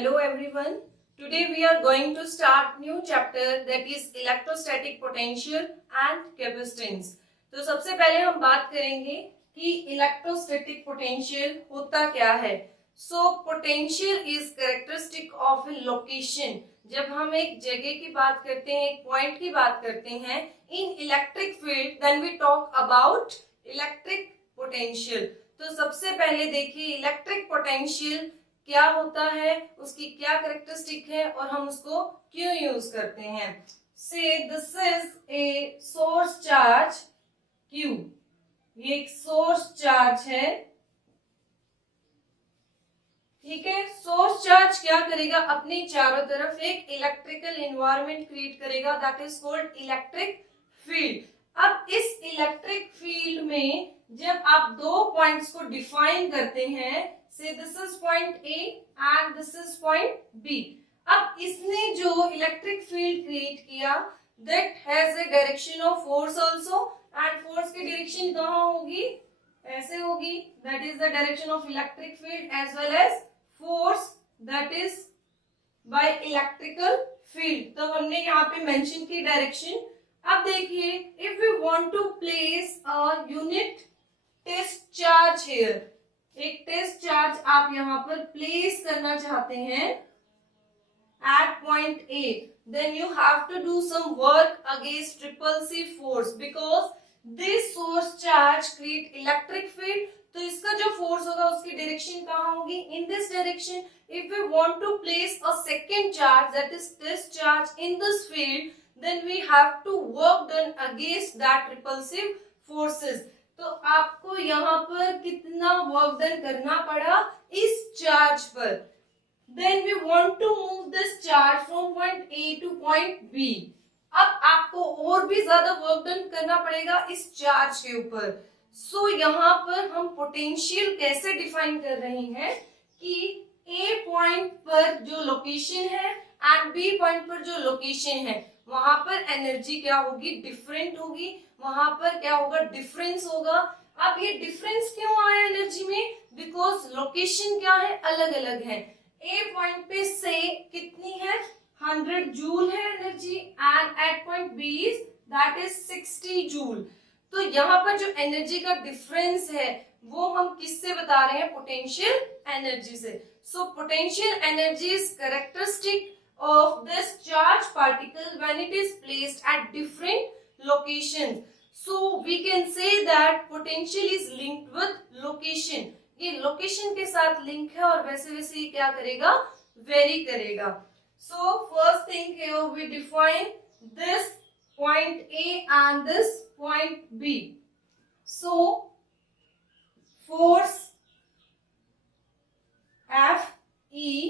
Hello everyone. Today we are going to start new chapter that is electrostatic potential and capacitance. तो सबसे पहले हम बात करेंगे कि इलेक्ट्रोस्टैटिक पोटेंशियल होता क्या है. So potential is characteristic of ए लोकेशन. जब हम एक जगह की बात करते हैं, एक पॉइंट की बात करते हैं in electric field, then we talk about electric potential. तो सबसे पहले देखिए इलेक्ट्रिक पोटेंशियल क्या होता है, उसकी क्या कैरेक्टरिस्टिक है और हम उसको क्यों यूज करते हैं. Say this is a source charge Q. ये एक सोर्स चार्ज है. ठीक है. सोर्स चार्ज क्या करेगा, अपने चारों तरफ एक इलेक्ट्रिकल एनवायरनमेंट क्रिएट करेगा, that is called electric field. अब इस इलेक्ट्रिक फील्ड में जब आप दो पॉइंट्स को डिफाइन करते हैं, say this is point A and this is point B. अब इसने जो इलेक्ट्रिक फील्ड क्रिएट किया that has a direction of force also, and force की डायरेक्शन कहाँ होगी, ऐसे होगी, that is the direction of electric field as well as force that is by electrical field. तो हमने यहाँ पे मेंशन की डायरेक्शन. अब देखिए if we want to place a unit test charge here, एक टेस्ट चार्ज आप यहाँ पर प्लेस करना चाहते हैं at point A, then you have to do some work against repulsive force because this source charge create electric field. तो इसका जो फोर्स होगा उसकी डायरेक्शन कहाँ होगी, in this direction. If we want to place a second charge, that is this charge in this field, then we have to work done against that repulsive forces. तो आपको यहाँ पर कितना वर्क डन करना पड़ा इस चार्ज पर. Then we want to move this charge from point A to point B. अब आपको और भी ज्यादा वर्क डन करना पड़ेगा इस चार्ज के ऊपर. सो यहाँ पर हम पोटेंशियल कैसे डिफाइन कर रहे हैं कि A पॉइंट पर जो लोकेशन है एंड B पॉइंट पर जो लोकेशन है वहां पर एनर्जी क्या होगी, डिफरेंट होगी. वहां पर क्या होगा, डिफरेंस होगा. अब ये डिफरेंस क्यों आया एनर्जी में, बिकॉज लोकेशन क्या है, अलग अलग है. ए पॉइंट पे से कितनी है, 100 जूल है energy, and at point B is that is 60 joule. तो यहाँ पर जो एनर्जी का डिफरेंस है वो हम किससे बता रहे हैं, पोटेंशियल एनर्जी से. So potential energy is characteristic of this charge particle when it is placed at different locations. So we can say that potential is linked with location. ये location के साथ link है और वैसे वैसे ही क्या करेगा, vary करेगा. So first thing here we define this point A and this point B. So force F E,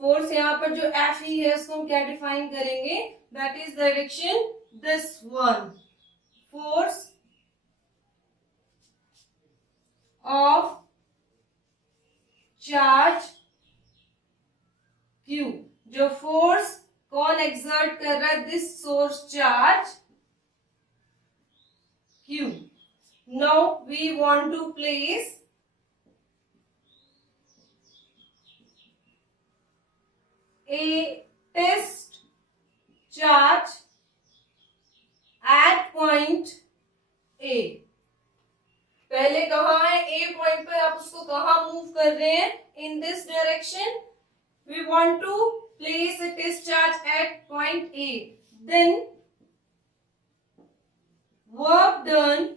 force यहाँ पर जो एफ ई है उसको हम क्या डिफाइन करेंगे, that is direction this one. Force of charge Q, जो फोर्स कौन एक्सर्ट कर रहा है, this source charge Q. Now we want to place a test charge at point A. पहले कहाँ है, A पॉइंट पर आप उसको कहाँ मूव कर रहे हैं, in this direction. We want to place a test charge at point A. Then work done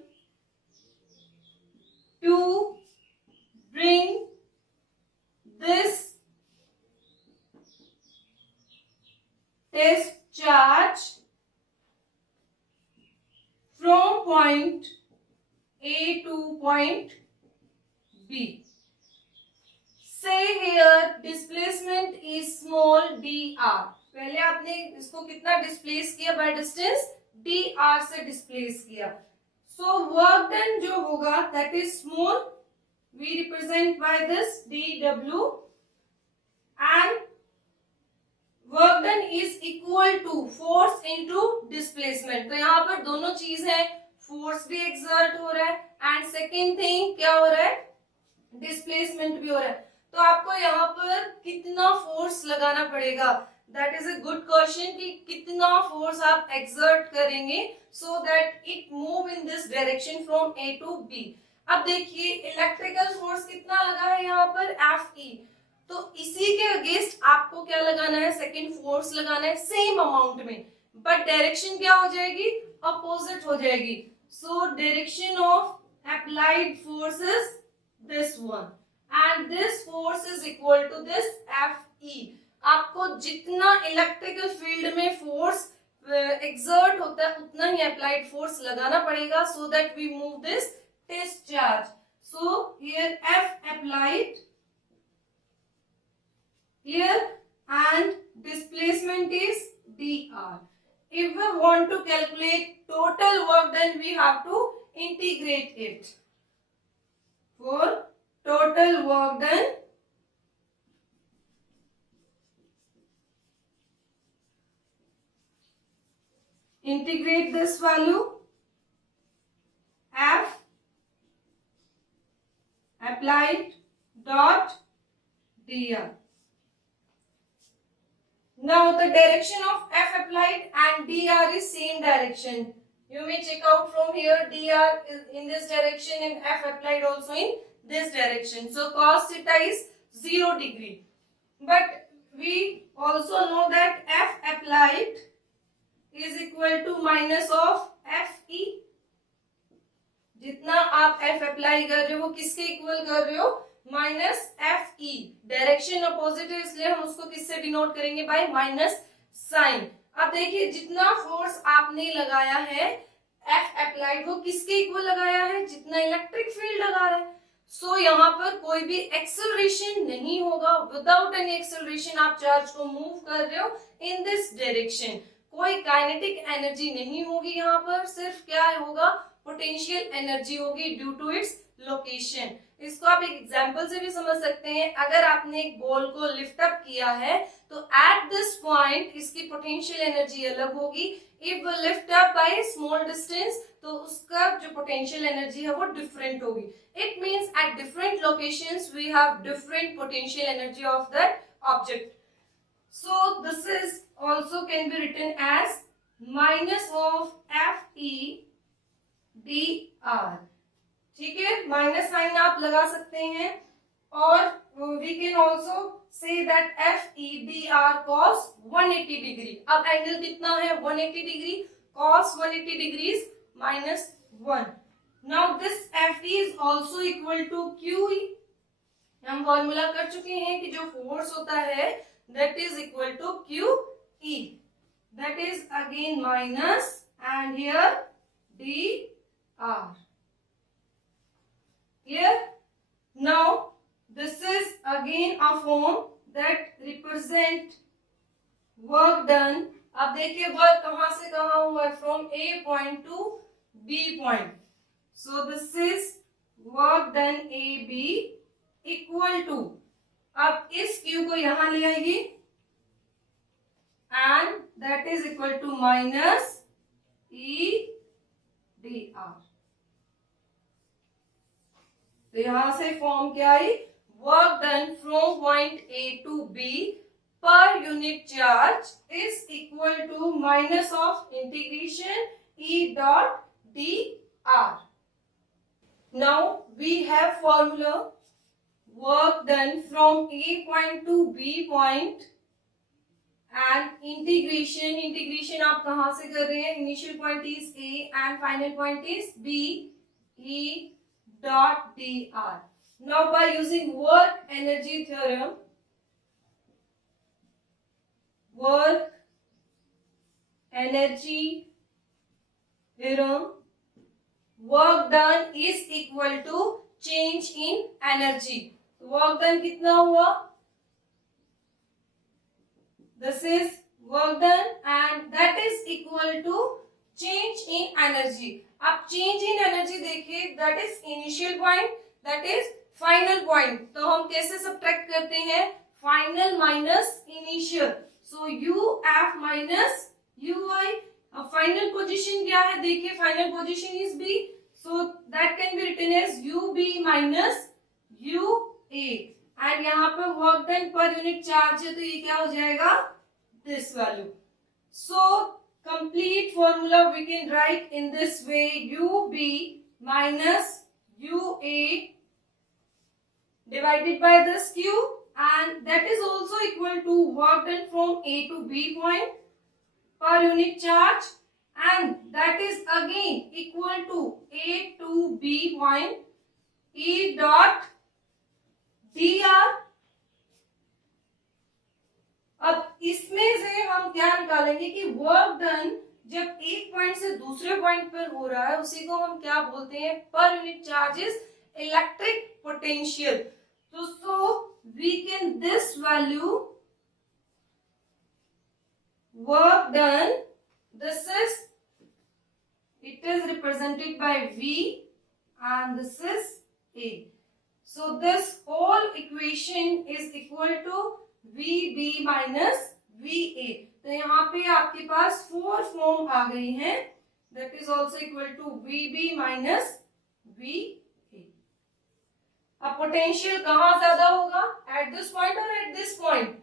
to bring this test charge from point A to point B. Say here displacement is small dr. पहले आपने इसको कितना displace किया, by distance dr से displace किया. So work done जो होगा that is small, we represent by this dw, and work done is equal to force into displacement. तो यहाँ पर दोनों चीज है, फोर्स भी एक्सर्ट हो रहा है एंड सेकेंड थिंग क्या हो रहा है, डिस्प्लेसमेंट भी हो रहा है. तो आपको यहाँ पर कितना फोर्स लगाना पड़ेगा, that is a good question कि कितना फोर्स आप एक्सर्ट करेंगे so that it move in this direction from A to B. अब देखिए इलेक्ट्रिकल फोर्स कितना लगा है यहाँ पर Fe, तो इसी के अगेंस्ट आपको क्या लगाना है, सेकेंड फोर्स लगाना है सेम अमाउंट में, बट डायरेक्शन क्या हो जाएगी, अपोजिट हो जाएगी। So direction of applied force is this one and this force is equal to this Fe। आपको जितना इलेक्ट्रिकल फील्ड में फोर्स एक्सर्ट होता है उतना ही अप्लाइड फोर्स लगाना पड़ेगा so that we move this discharge. So here F applied here and displacement is dr. If we want to calculate total work then we have to integrate it. For total work done integrate this value F applied dot dr. Now the direction of F applied and dr is same direction. You may check out from here dr is in this direction and F applied also in this direction. So cos theta is 0 degree. But we also know that F applied is equal to minus of Fe. जितना आप F apply कर रहे हो वो किसके इक्वल कर रहे हो, माइनस Fe। डायरेक्शन अपोजिट है इसलिए हम उसको किससे डिनोट करेंगे, बाय माइनस साइन। अब देखिए जितना फोर्स आपने लगाया है F अप्लाइड वो किसके इक्वल लगाया है, जितना इलेक्ट्रिक फील्ड लगा रहा है। सो यहाँ पर कोई भी एक्सेलरेशन नहीं होगा, विदाउट एनी एक्सेलरेशन आप चार्ज को मूव कर रहे हो इन दिस डायरेक्शन। कोई काइनेटिक एनर्जी नहीं होगी यहाँ पर, सिर्फ क्या होगा, पोटेंशियल एनर्जी होगी ड्यू टू इट्स लोकेशन। इसको आप एक एग्जांपल से भी समझ सकते हैं। अगर आपने एक बॉल को लिफ्ट अप किया है तो एट दिस पॉइंट इसकी पोटेंशियल एनर्जी अलग होगी। If lift up by small distance तो उसका जो पोटेंशियल एनर्जी है वो डिफरेंट होगी। It means at different locations we have different potential energy of that object. So this is also can be written as minus of Fe dr। ठीक है, minus sign आप लगा सकते हैं और we can also say that Fe dr cos 180 degree. अब angle कितना है, 180 degree, cos 180 degree minus 1। Now this Fe is also equal to QE। हम फॉर्मूला कर चुके हैं कि जो फोर्स होता है that is equal to QE, that is again minus and here dr। Clear? Now this is again a form that represent work done। अब देखिए वर्क कहां से कहां हुआ है, from A point to B point। So this is work done AB equal to, अब इस Q को यहां ले आएगी and that is equal to minus E dr। तो यहां से फॉर्म क्या आई, work done from point A to B per unit charge is equal to minus of integration E dot dr। Now we have formula work done from A point to B point and integration आप कहां से कर रहे हैं, initial point is A and final point is B, E dot dr। Now by using work energy theorem, work energy theorem, work done is equal to change in energy। work done कितना हुआ, this is work done and that is equal to change in energy। आप change in energy देखिए, that is initial point, that is final point. तो हम कैसे subtract करते हैं, final minus initial, so UF minus UI। अब final position क्या है, देखिए final position is B, so that can be written as UB minus UA। And यहाँ पे work done per unit charge है तो ये क्या हो जाएगा, this value. So complete formula we can right in this way, UB minus UA divided by this Q, and that is also equal to work done from A to B point per unit charge, and that is again equal to A to B point E dot dr. अब इसमें से हम क्या निकालेंगे कि work done जब एक पॉइंट से दूसरे पॉइंट पर हो रहा है उसी को हम क्या बोलते हैं, per unit charges electric potential. तो so we can this value work done, this is, it is represented by V and this is A. So this whole equation is equal to VB minus VA. तो यहाँ पे आपके पास 4 फॉर्म आ गई हैं, that is also equal to VB minus VA. अब पोटेंशियल कहाँ ज्यादा होगा, at this point or at this point?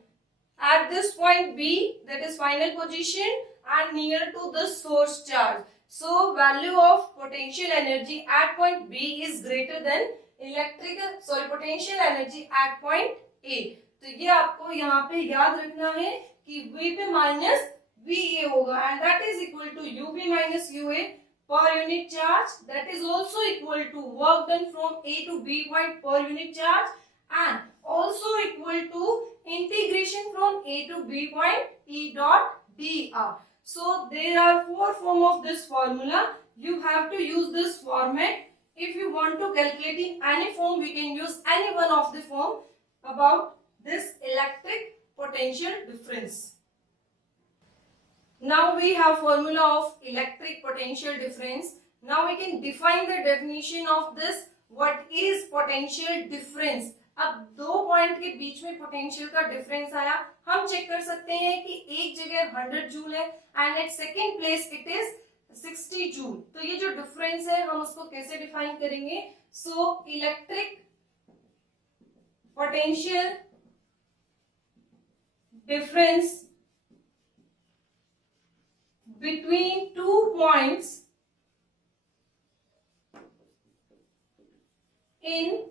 At this point B, that is final position and near to the source charge. So value of potential energy at point B is greater than potential energy at point A. तो ये आपको यहाँ पे याद रखना है कि V पे माइनस VA होगा and that is equal to UB minus UA per unit charge, that is also equal to work done from A to B point per unit charge and also equal to integration from A to B point E dot dr. So there are 4 forms of this formula. You have to use this format. If you want to calculate in any form, we can use any one of the form about this electric potential difference. Now we have formula of electric potential difference. Now we can define the definition of this. What is potential difference? अब दो पॉइंट के बीच में पोटेंशियल का डिफरेंस आया, हम चेक कर सकते हैं कि एक जगह 100 जूल है and at second place it is 60 joule. तो ये जो डिफरेंस है हम उसको कैसे डिफाइन करेंगे, so electric potential difference between 2 points in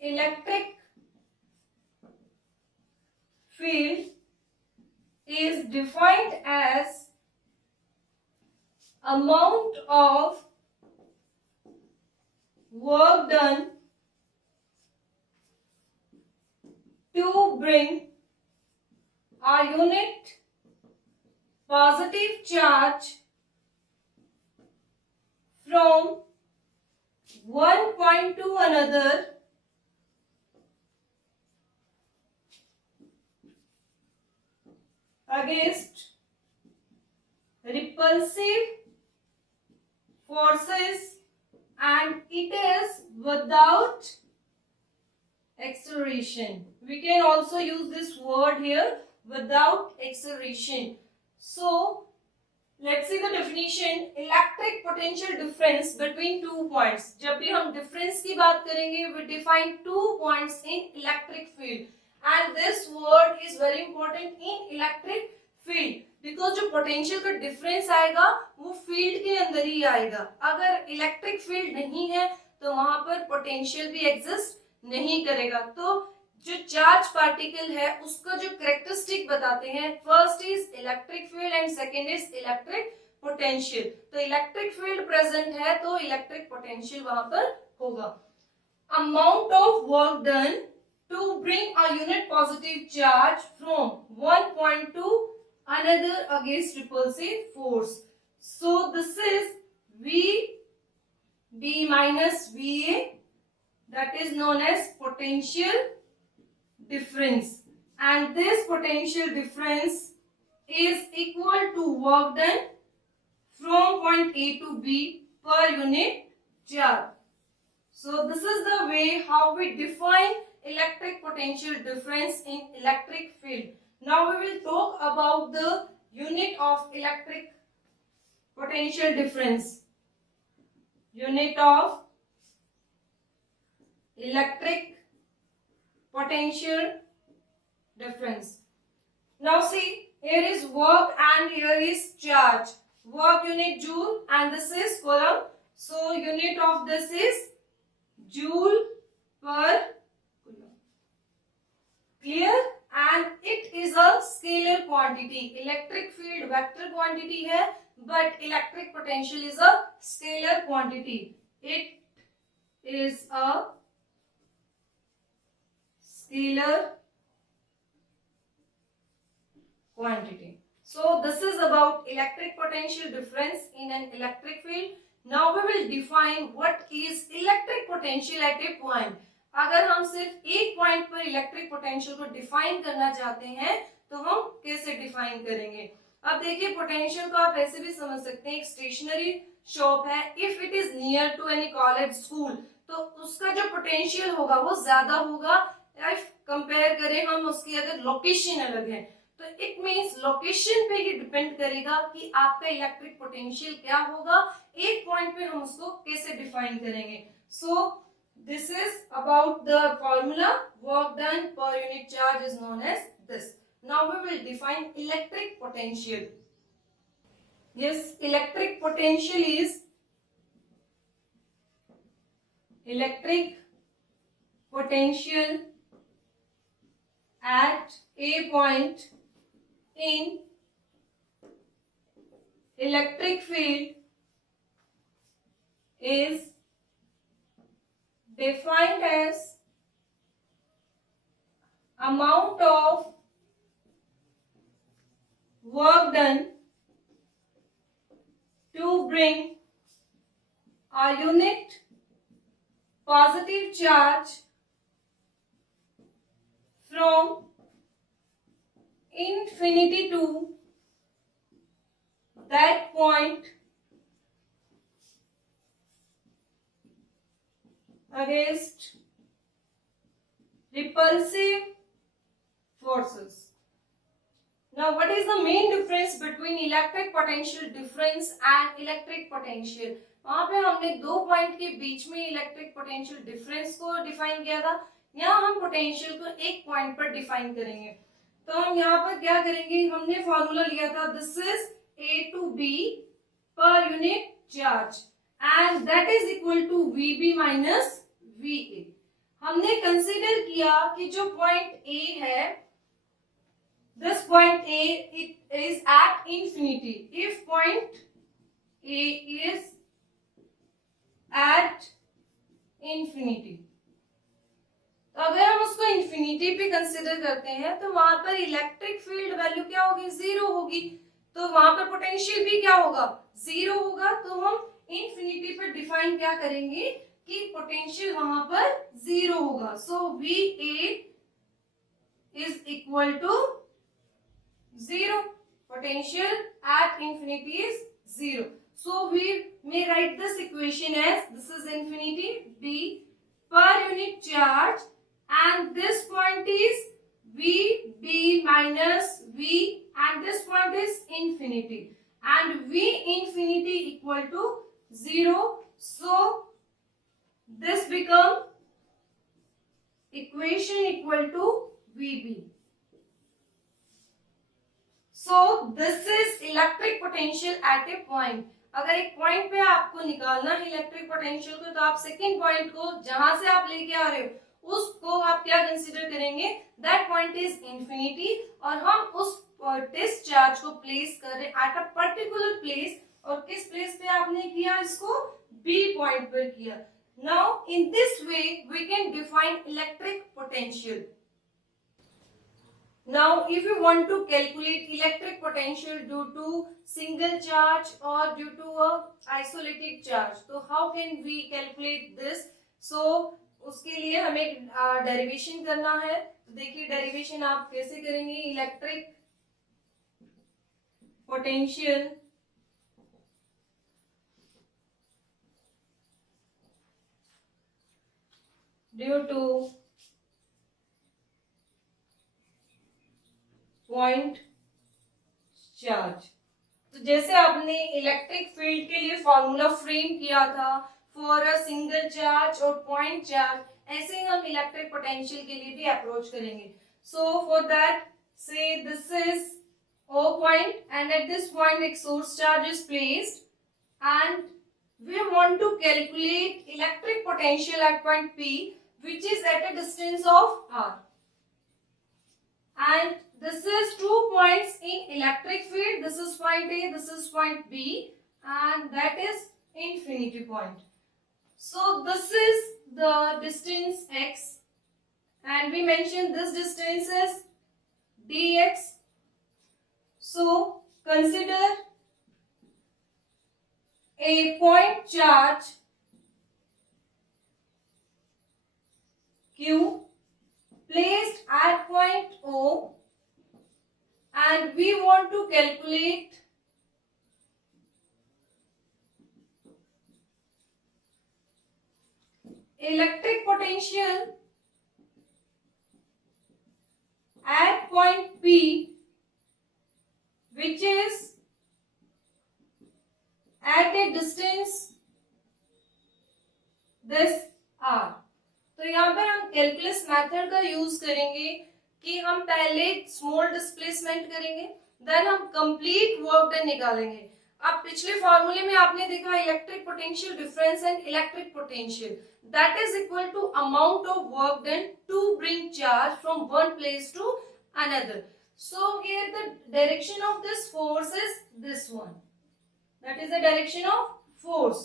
electric field is defined as amount of work done to bring a unit positive charge from one point to another against repulsive forces, and it is without acceleration. We can also use this word here, without acceleration. So let's see the definition. Electric potential difference between 2 points. जब भी हम difference की बात करेंगे, we define 2 points in electric field, and this word is very important in electric field because जो potential का difference आएगा वो field के अंदर ही आएगा. अगर electric field नहीं है तो वहां पर potential भी exist नहीं करेगा. तो जो चार्ज पार्टिकल है उसका जो कैरेक्टरिस्टिक बताते हैं, first is electric field and second is electric potential. तो इलेक्ट्रिक फील्ड प्रेजेंट है तो इलेक्ट्रिक पोटेंशियल वहां पर होगा. Amount of work done to bring a unit positive charge from one point to another against repulsive force. So this is VB minus VA, that is known as potential difference, and this potential difference is equal to work done from point A to B per unit charge. So this is the way how we define electric potential difference in electric field. Now we will talk about the unit of electric potential difference. Unit of electric potential difference. Now see, here is work and here is charge. Work unit joule and this is coulomb. So unit of this is joule per coulomb. Clear? And it is a scalar quantity. Electric field vector quantity है, but electric potential is a scalar quantity. It is a scalar quantity. So this is about electric potential difference in an electric field. Now we will define what is electric potential at a point. अगर हम सिर्फ एक पॉइंट पर electric potential को डिफाइन करना चाहते हैं तो हम कैसे डिफाइन करेंगे. अब देखिए, पोटेंशियल को आप ऐसे भी समझ सकते हैं, एक स्टेशनरी शॉप है, if it is near to any college school तो उसका जो पोटेंशियल होगा वो ज्यादा होगा इफ कंपेयर करें हम उसकी अगर लोकेशन अलग है. तो इट मीन्स लोकेशन पे ही डिपेंड करेगा कि आपका इलेक्ट्रिक पोटेंशियल क्या होगा, एक पॉइंट पे हम उसको कैसे डिफाइन करेंगे. So this is about the formula. Work done per unit charge is known as this. Now we will define electric potential. Yes, electric potential is electric potential at a point in electric field is defined as amount of work done to bring a unit positive charge from infinity to that point against repulsive forces. Now what is the main difference between electric potential difference and electric potential? वहां पे हमने दो पॉइंट के बीच में electric potential difference को डिफाइन किया था. यहाँ हम पोटेंशियल को एक पॉइंट पर डिफाइन करेंगे. तो हम यहाँ पर क्या करेंगे, हमने फॉर्मूला लिया था this is A to B per unit charge and that is equal to VB minus VA. हमने कंसीडर किया कि जो पॉइंट ए है, this point A it is at infinity. If point A is at infinity, तो अगर हम उसको इंफिनिटी पे कंसिडर करते हैं तो वहां पर इलेक्ट्रिक फील्ड वैल्यू क्या होगी, जीरो होगी. तो वहां पर पोटेंशियल भी क्या होगा, जीरो होगा. तो हम इंफिनिटी पर डिफाइन क्या करेंगे कि पोटेंशियल वहां पर जीरो होगा. So V A is equal to zero. Potential at infinity is zero. So we may write this equation as this is infinity B per unit charge and this point is VB minus V and this point is infinity and V infinity equal to 0. So this become equation equal to VB. So this is electric potential at a point. अगर एक पॉइंट पे आपको निकालना है electric potential को तो आप second point को जहां से आप लेके आ रहे हो उसको आप क्या कंसीडर करेंगे, दैट पॉइंट इज इंफिनिटी और हम उस टेस्ट चार्ज को प्लेस कर रहे हैं एट अ पर्टिकुलर प्लेस. और किस प्लेस पे आपने किया, इसको बी पॉइंट पर किया. Now in this way we can define electric potential. Now if you want to calculate electric potential due to single charge or due to a isolated charge, so how can we calculate this? So उसके लिए हमें डेरिवेशन करना है. तो देखिए डेरिवेशन आप कैसे करेंगे, electric potential due two point charge. तो जैसे आपने इलेक्ट्रिक फील्ड के लिए फॉर्मूला फ्रेम किया था फॉर अ सिंगल चार्ज और पॉइंट चार्ज, ऐसे ही हम इलेक्ट्रिक पोटेंशियल के लिए भी अप्रोच करेंगे. सो फॉर दैट से this is O point and at this point a source charge is placed and we want to calculate electric potential at point P which is at a distance of R. And this is 2 points in electric field. This is point A, this is point B and that is infinity point. So this is the distance x and we mentioned this distance is dx. So consider a point charge Q placed at point O and we want to calculate electric potential at point P which is at a distance this r. तो यहाँ पे हम calculus method का यूज करेंगे कि हम पहले small displacement करेंगे देन हम कंप्लीट वर्क डन निकालेंगे. अब पिछले फॉर्मूले में आपने देखा electric potential difference and electric potential that is equal to amount of work done to bring charge from one place to another. So here the direction of this force is this one. That is the direction of force.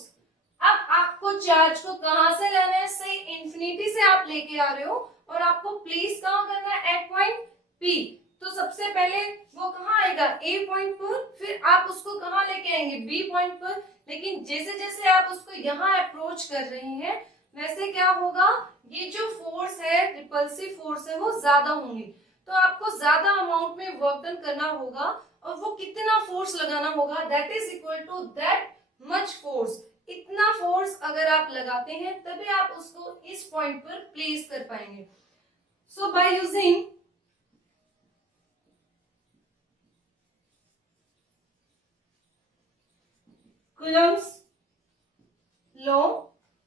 अब आपको चार्ज को कहां से लेना है? से इंफिनिटी से आप लेके आ रहे हो और आपको प्लेस कहां करना है? At point P. तो सबसे पहले वो कहां आएगा? A पॉइंट पर. फिर आप उसको कहां लेके आएंगे? B पॉइंट पर. लेकिन जैसे जैसे आप उसको यहां अप्रोच कर रहे हैं वैसे क्या होगा? ये जो फोर्स है रिपल्सिव फोर्स है वो ज्यादा होंगी. तो आपको ज्यादा अमाउंट में वर्क डन करना होगा और वो कितना फोर्स लगाना होगा? That is equal to that much force. इतना फोर्स अगर आप लगाते हैं तभी आप उसको इस पॉइंट पर प्लेस कर पाएंगे. सो बाय यूजिंग कूलम्ब्स लॉ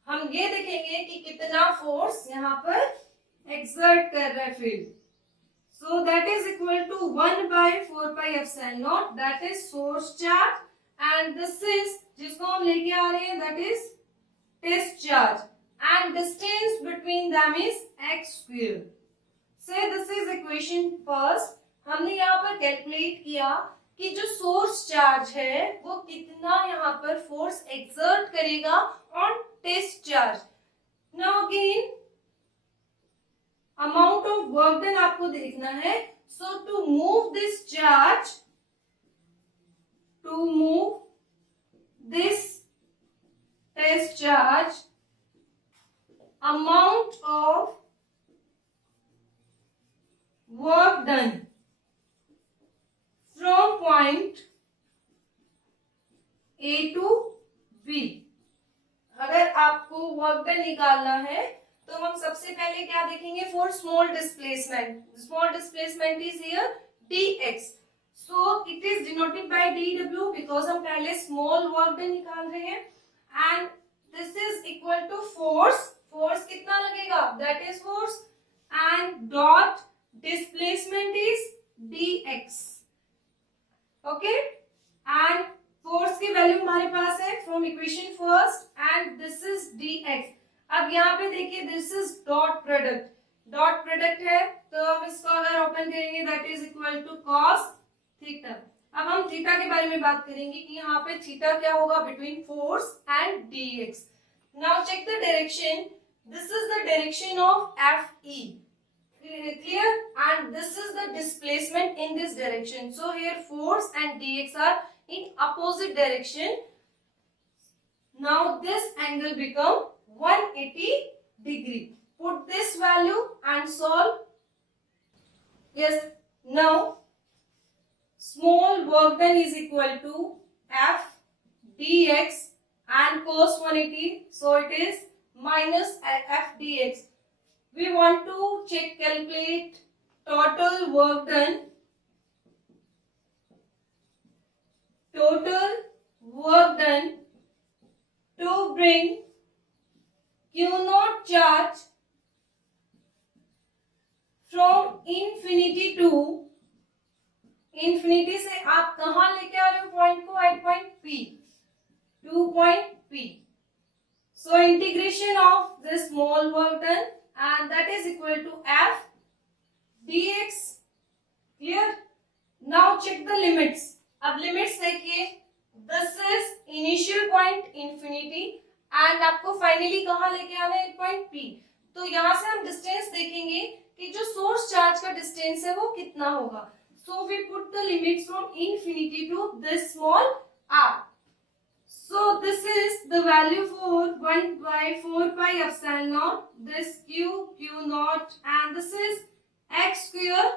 हम ये देखेंगे कि कितना फोर्स यहाँ पर एक्सर्ट कर रहा है field. So that is equal to 1 by 4 pi epsilon naught, that is source charge, and this is जिसको हम लेके आ रहे हैं that is test charge and distance between them is x square. Say this is equation first. हमने यहाँ पर कैलकुलेट किया कि जो सोर्स चार्ज है वो कितना यहाँ पर फोर्स एक्सर्ट करेगा on test charge. Now again amount of work done आपको देखना है. So to move this charge, to move this test charge, amount of work done from point A to B. अगर आपको वर्क डन निकालना है तो हम सबसे पहले क्या देखेंगे? For small displacement. Small displacement is here dx. So it is denoted by dw because हम पहले स्मॉल वर्क डन निकाल रहे हैं. And this is equal to force. Force कितना लगेगा? That is force. And dot displacement is dx. Okay. And force की value हमारे पास है from equation first and this is dx. अब यहाँ पे देखिए this is dot product. Dot product है तो हम इसको अगर ओपन करेंगे that is equal to cos theta. अब हम थीटा के बारे में बात करेंगे कि यहाँ पे थीटा क्या होगा? Between force and dx. Now check the direction. This is the direction of FE. Clear? And this is the displacement in this direction. So here force and dx are in opposite direction. Now this angle become 180 degree. Put this value and solve. Yes. Now small work done is equal to F dx and cos 180. So it is minus F dx. We want to calculate total work done. Total work done to bring Q naught charge to infinity से आप कहां लेके आ रहे हो point को, at point P, to point P. So integration of this small work done and that is equal to f dx. Clear? Now check the limits. अब लिमिट्स देखिए, this is initial point infinity and आपको फाइनली कहाँ लेके आना है, point P. तो यहाँ से हम डिस्टेंस देखेंगे कि जो सोर्स चार्ज का डिस्टेंस है वो कितना होगा. So we put the limits from infinity to this small r. So this is the value for 1 by 4 pi epsilon naught, this q naught and this is x square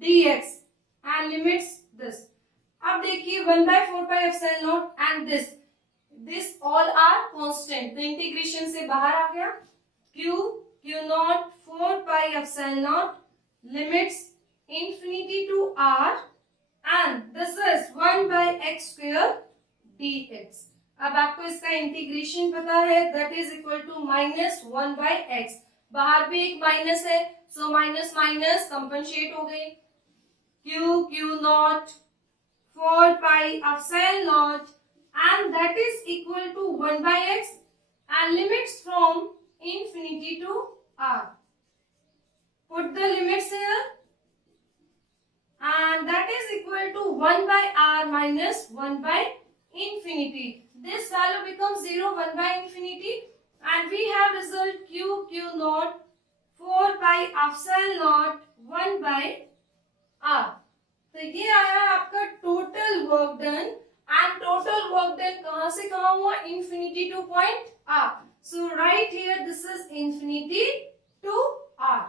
dx and limits this. अब देखिए 1 by 4 pi epsilon naught and this all are constant. तो इंटीग्रेशन से बाहर आ गया. q naught 4 pi epsilon naught limits infinity to r and this is 1 by x square dx. अब आपको इसका इंटीग्रेशन पता है, that is equal to minus 1 by x. बाहर भी एक माइनस है, so माइनस माइनस कंपनसेट हो गई. q naught 4 pi epsilon naught and that is equal to 1 by x and limits from infinity to r. Put the limits here and that is equal to 1 by r minus 1 by infinity. This value becomes 0, 1 by infinity and we have result q naught 4 pi epsilon naught 1 by r. तो ये आया आपका total work done and total work done कहां से कहां हुआ, infinity to point r. So write here this is infinity to r.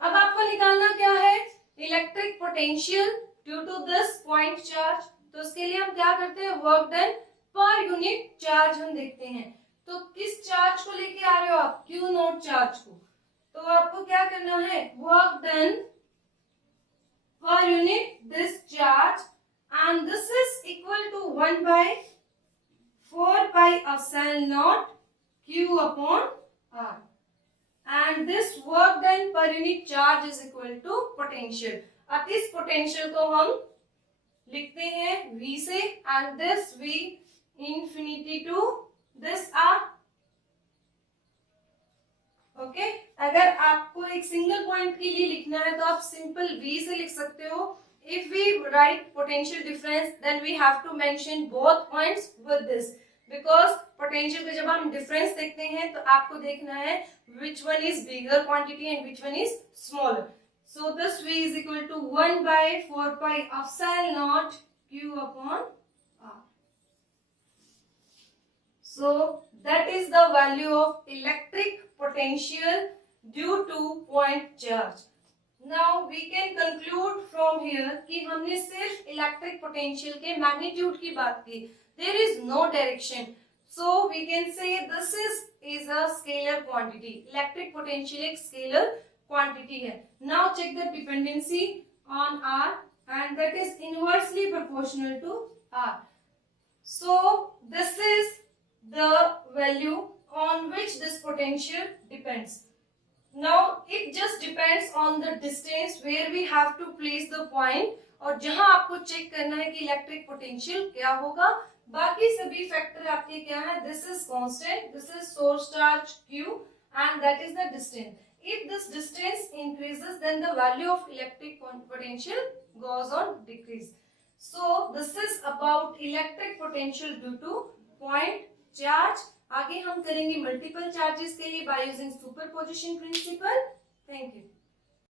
अब आपको निकालना क्या है, electric potential due to this point charge. तो उसके लिए हम क्या करते हैं, work done per unit charge हम देखते हैं. तो किस चार्ज को लेके आ रहे हो आप, क्यू नॉट चार्ज को. तो आपको क्या करना है, work done per unit this charge and this is equal to 1 by 4 pi epsilon naught q upon r and this work done per unit charge is equal to potential. अब इस पोटेंशियल को हम लिखते हैं v से and this v infinity to this r. Okay अगर आपको एक सिंगल पॉइंट के लिए लिखना है तो आप सिंपल v से लिख सकते हो. If we write potential difference, then we have to mention both points with this, because potential पे जब हम difference देखते हैं तो आपको देखना है which one is bigger quantity and which one is smaller. So this v is equal to 1 by 4 pi epsilon naught q upon r. So that is the value of electric potential due to point charge. Now we can conclude from here कि हमने सिर्फ electric potential के मैग्नीट्यूड की बात की. There is no direction, so we can say this is a scalar quantity. Electric potential एक scalar quantity है. Now check the dependency on R and that is inversely proportional to R. So this is the value on which this potential depends. Now it just depends on the distance where we have to place the point और जहां आपको चेक करना है कि electric potential क्या होगा. बाकी सभी फैक्टर आपके क्या है, this is constant, this is source charge q and that is the distance. If this distance increases then the value of electric potential goes on decrease. So this is about electric potential due to point charge. आगे हम करेंगे multiple charges के लिए by using superposition principle. Thank you.